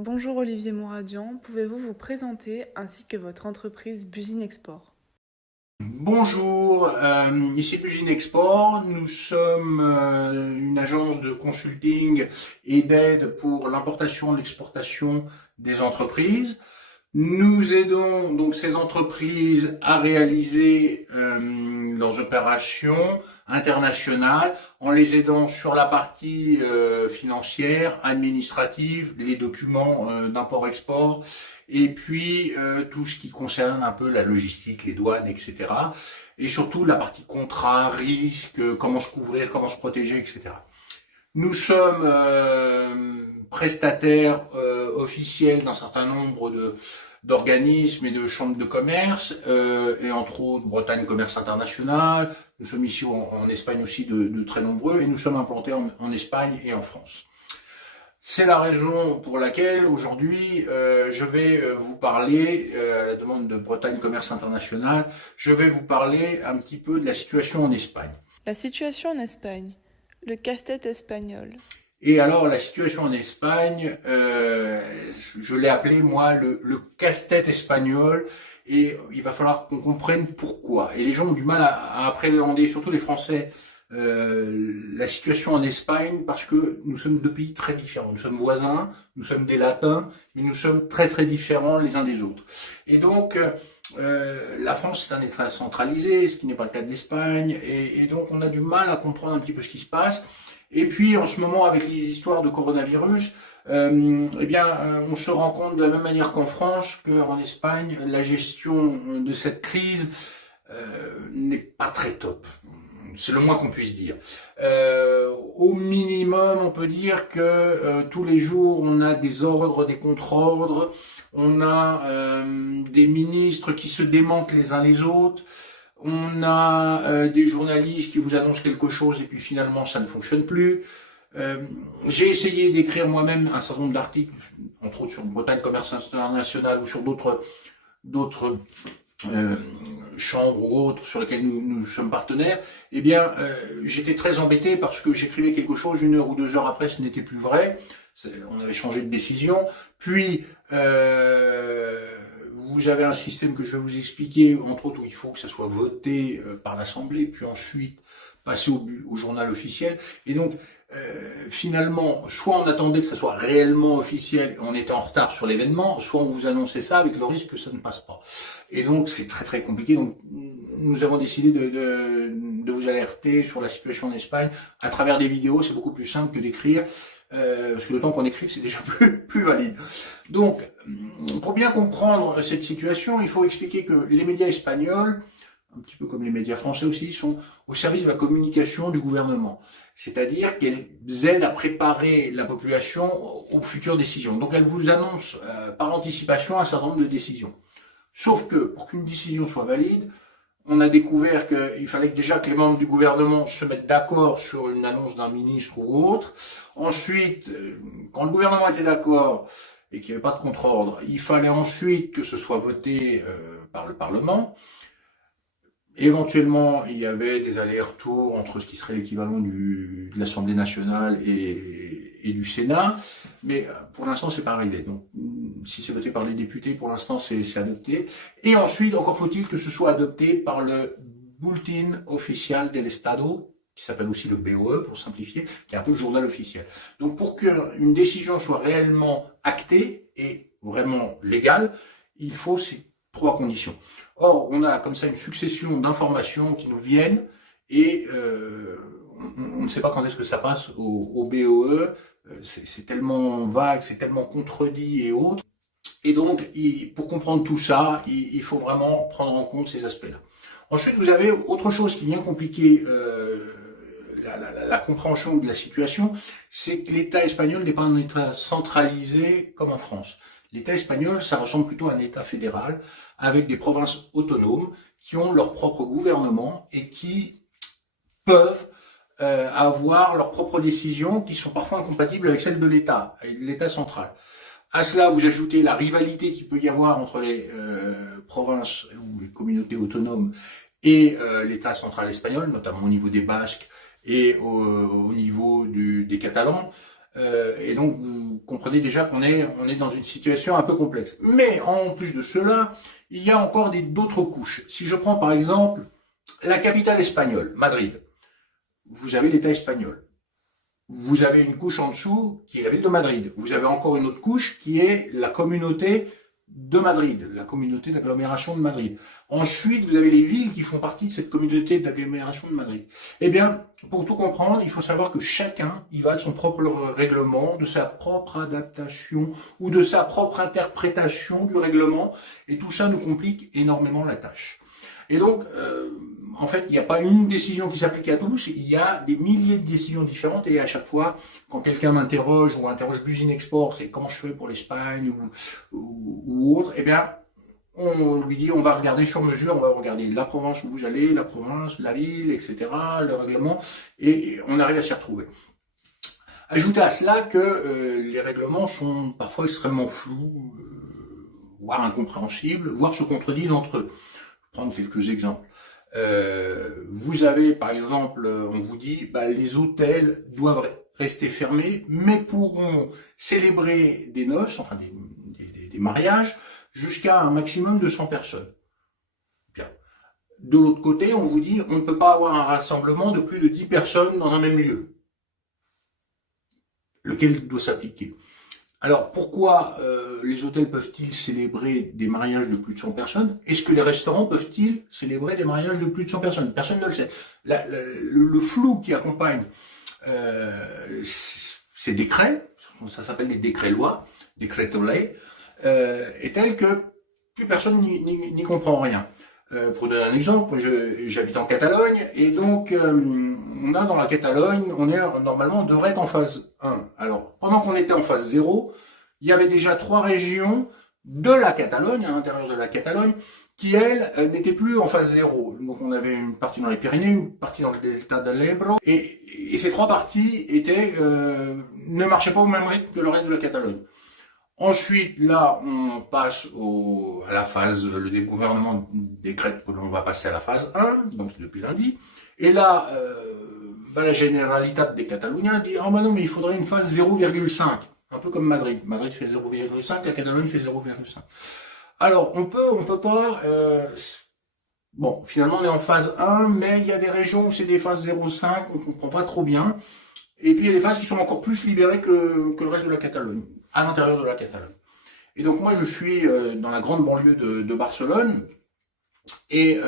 Bonjour Olivier Mouradian, pouvez-vous vous présenter ainsi que votre entreprise Buzine Export? Bonjour, ici Bugine Export. Nous sommes une agence de consulting et d'aide pour l'importation et l'exportation des entreprises. Nous aidons donc ces entreprises à réaliser leurs opérations internationales en les aidant sur la partie financière, administrative, les documents d'import-export et puis tout ce qui concerne un peu la logistique, les douanes, etc. Et surtout la partie contrat, risque, comment se couvrir, comment se protéger, etc. Nous sommes prestataires officiels d'un certain nombre d'organismes et de chambres de commerce, et entre autres Bretagne Commerce International. Nous sommes ici en Espagne aussi de très nombreux, et nous sommes implantés en Espagne et en France. C'est la raison pour laquelle aujourd'hui je vais vous parler, à la demande de Bretagne Commerce International, je vais vous parler un petit peu de la situation en Espagne. La situation en Espagne, le casse-tête espagnol. Et alors, la situation en Espagne, je l'ai appelé, moi, le casse-tête espagnol, et il va falloir qu'on comprenne pourquoi. Et les gens ont du mal à appréhender, surtout les Français, la situation en Espagne, parce que nous sommes deux pays très différents. Nous sommes voisins, nous sommes des latins, mais nous sommes très très différents les uns des autres. Et donc, la France est un État centralisé, ce qui n'est pas le cas de l'Espagne, et donc on a du mal à comprendre un petit peu ce qui se passe. Et puis en ce moment, avec les histoires de coronavirus, on se rend compte de la même manière qu'en France qu'en Espagne, la gestion de cette crise n'est pas très top. C'est le moins qu'on puisse dire. Au minimum, on peut dire que tous les jours, on a des ordres, des contre-ordres, on a des ministres qui se démentent les uns les autres. On a des journalistes qui vous annoncent quelque chose et puis finalement ça ne fonctionne plus. J'ai essayé d'écrire moi-même un certain nombre d'articles, entre autres sur Bretagne Commerce International ou sur d'autres euh, chambres ou autres sur lesquelles nous sommes partenaires. Eh bien, j'étais très embêté parce que j'écrivais quelque chose, 1 heure ou 2 heures après, ce n'était plus vrai. On avait changé de décision. Puis, vous avez un système que je vais vous expliquer, entre autres, où il faut que ça soit voté par l'Assemblée, puis ensuite passer au journal officiel. Et donc, finalement, soit on attendait que ça soit réellement officiel, on était en retard sur l'événement, soit on vous annonçait ça avec le risque que ça ne passe pas. Et donc, c'est très très compliqué. Donc, nous avons décidé de vous alerter sur la situation en Espagne à travers des vidéos. C'est beaucoup plus simple que d'écrire. Parce que le temps qu'on écrive, c'est déjà plus valide. Donc, pour bien comprendre cette situation, il faut expliquer que les médias espagnols, un petit peu comme les médias français aussi, sont au service de la communication du gouvernement. C'est-à-dire qu'elles aident à préparer la population aux futures décisions. Donc, elles vous annoncent par anticipation un certain nombre de décisions. Sauf que, pour qu'une décision soit valide, on a découvert qu'il fallait déjà que les membres du gouvernement se mettent d'accord sur une annonce d'un ministre ou autre. Ensuite, quand le gouvernement était d'accord et qu'il n'y avait pas de contre-ordre, il fallait ensuite que ce soit voté par le Parlement. Éventuellement, il y avait des allers-retours entre ce qui serait l'équivalent de l'Assemblée nationale et du Sénat, mais pour l'instant, c'est pas arrivé. Donc, si c'est voté par les députés, pour l'instant, c'est adopté. Et ensuite, encore faut-il que ce soit adopté par le Bulletin Oficial del Estado, qui s'appelle aussi le BOE pour simplifier, qui est un peu le journal officiel. Donc, pour qu'une décision soit réellement actée et vraiment légale, il faut ces trois conditions. Or, on a comme ça une succession d'informations qui nous viennent et on ne sait pas quand est-ce que ça passe au BOE. C'est tellement vague, c'est tellement contredit et autres. Et donc, pour comprendre tout ça, il faut vraiment prendre en compte ces aspects-là. Ensuite, vous avez autre chose qui vient compliquer la compréhension de la situation, c'est que l'État espagnol n'est pas un État centralisé comme en France. L'État espagnol, ça ressemble plutôt à un État fédéral, avec des provinces autonomes qui ont leur propre gouvernement et qui peuvent avoir leurs propres décisions qui sont parfois incompatibles avec celles de l'État, et de l'État central. À cela, vous ajoutez la rivalité qu'il peut y avoir entre les provinces ou les communautés autonomes et l'État central espagnol, notamment au niveau des Basques et au niveau des Catalans. Et donc, vous comprenez déjà qu'on est dans une situation un peu complexe. Mais en plus de cela, il y a encore d'autres couches. Si je prends par exemple la capitale espagnole, Madrid, vous avez l'État espagnol. Vous avez une couche en dessous qui est la ville de Madrid. Vous avez encore une autre couche qui est la communauté de Madrid, la communauté d'agglomération de Madrid. Ensuite, vous avez les villes qui font partie de cette communauté d'agglomération de Madrid. Eh bien, pour tout comprendre, il faut savoir que chacun y va de son propre règlement, de sa propre adaptation ou de sa propre interprétation du règlement, et tout ça nous complique énormément la tâche. Et donc, en fait, il n'y a pas une décision qui s'applique à tous, il y a des milliers de décisions différentes, et à chaque fois, quand quelqu'un m'interroge ou interroge Buzine Export, c'est comment je fais pour l'Espagne ou autre, eh bien, on lui dit, on va regarder sur mesure, on va regarder la province où vous allez, la province, la ville, etc., le règlement, et on arrive à s'y retrouver. Ajoutez à cela que les règlements sont parfois extrêmement flous, voire incompréhensibles, voire se contredisent entre eux. Prendre quelques exemples. Vous avez, par exemple, on vous dit, les hôtels doivent rester fermés, mais pourront célébrer des noces, enfin des mariages, jusqu'à un maximum de 100 personnes. Bien. De l'autre côté, on vous dit, on ne peut pas avoir un rassemblement de plus de 10 personnes dans un même lieu. Lequel doit s'appliquer? Alors, pourquoi les hôtels peuvent-ils célébrer des mariages de plus de 100 personnes? Est-ce que les restaurants peuvent-ils célébrer des mariages de plus de 100 personnes? Personne ne le sait. Le flou qui accompagne ces décrets, ça s'appelle des décrets-lois, décrets-ley, est tel que plus personne n'y comprend rien. Pour donner un exemple, j'habite en Catalogne, et donc on a dans la Catalogne, normalement on devrait être en phase 1. Alors, pendant qu'on était en phase 0, il y avait déjà 3 régions de la Catalogne, à l'intérieur de la Catalogne, qui elles n'étaient plus en phase 0. Donc on avait une partie dans les Pyrénées, une partie dans le delta de l'Ebro, et ces 3 parties ne marchaient pas au même rythme que le reste de la Catalogne. Ensuite, là, on passe à la phase, le gouvernement décrète que l'on va passer à la phase 1, donc depuis lundi. Et là, la Generalitat de Catalunya dit, ah non, mais il faudrait une phase 0,5. Un peu comme Madrid. Madrid fait 0,5, la Catalogne fait 0,5. Alors, on peut pas, bon, finalement, on est en phase 1, mais il y a des régions où c'est des phases 0,5, on comprend pas trop bien. Et puis, il y a des phases qui sont encore plus libérées que le reste de la Catalogne, à l'intérieur de la Catalogne. Et donc, moi, je suis dans la grande banlieue de Barcelone. Et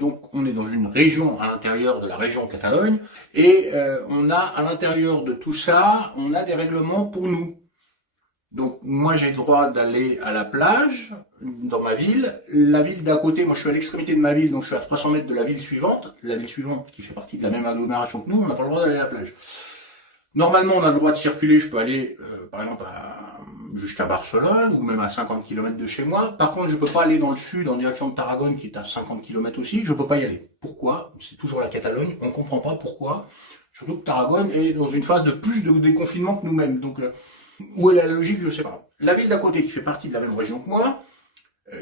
donc, on est dans une région à l'intérieur de la région Catalogne. Et on a, à l'intérieur de tout ça, on a des règlements pour nous. Donc, moi, j'ai le droit d'aller à la plage, dans ma ville. La ville d'à côté, moi, je suis à l'extrémité de ma ville, donc je suis à 300 mètres de la ville suivante. La ville suivante, qui fait partie de la même agglomération que nous, on n'a pas le droit d'aller à la plage. Normalement, on a le droit de circuler, je peux aller, par exemple, jusqu'à Barcelone, ou même à 50 km de chez moi. Par contre, je peux pas aller dans le sud, en direction de Tarragone, qui est à 50 km aussi, je peux pas y aller. Pourquoi? C'est toujours la Catalogne, on comprend pas pourquoi. Surtout que Tarragone est dans une phase de plus de déconfinement que nous-mêmes. Donc, où est la logique, je sais pas. La ville d'à côté, qui fait partie de la même région que moi,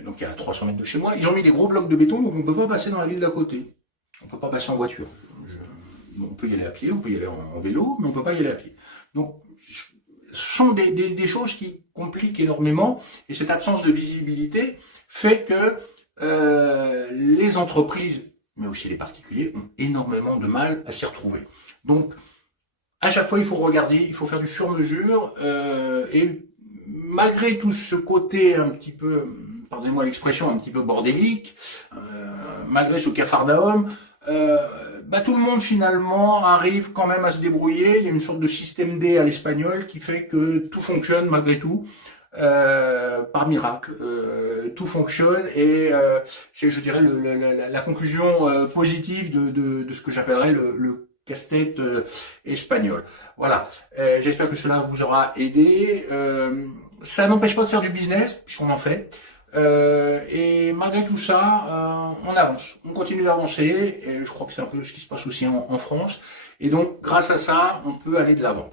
donc qui est à 300 mètres de chez moi, ils ont mis des gros blocs de béton, donc on peut pas passer dans la ville d'à côté. On peut pas passer en voiture. On peut y aller à pied, on peut y aller en vélo, mais on peut pas y aller à pied. Donc, ce sont des choses qui compliquent énormément, et cette absence de visibilité fait que les entreprises, mais aussi les particuliers, ont énormément de mal à s'y retrouver. Donc, à chaque fois, il faut regarder, il faut faire du sur-mesure, et malgré tout ce côté un petit peu, pardonnez-moi l'expression, un petit peu bordélique, malgré ce cafarnaum, tout le monde finalement arrive quand même à se débrouiller. Il y a une sorte de système D à l'espagnol qui fait que tout fonctionne malgré tout, par miracle. Tout fonctionne, et c'est, je dirais, la conclusion positive de ce que j'appellerais le casse-tête espagnol. Voilà. J'espère que cela vous aura aidé. Ça n'empêche pas de faire du business, puisqu'on en fait. Et malgré tout ça, on avance, on continue d'avancer, et je crois que c'est un peu ce qui se passe aussi en France, et donc grâce à ça, on peut aller de l'avant.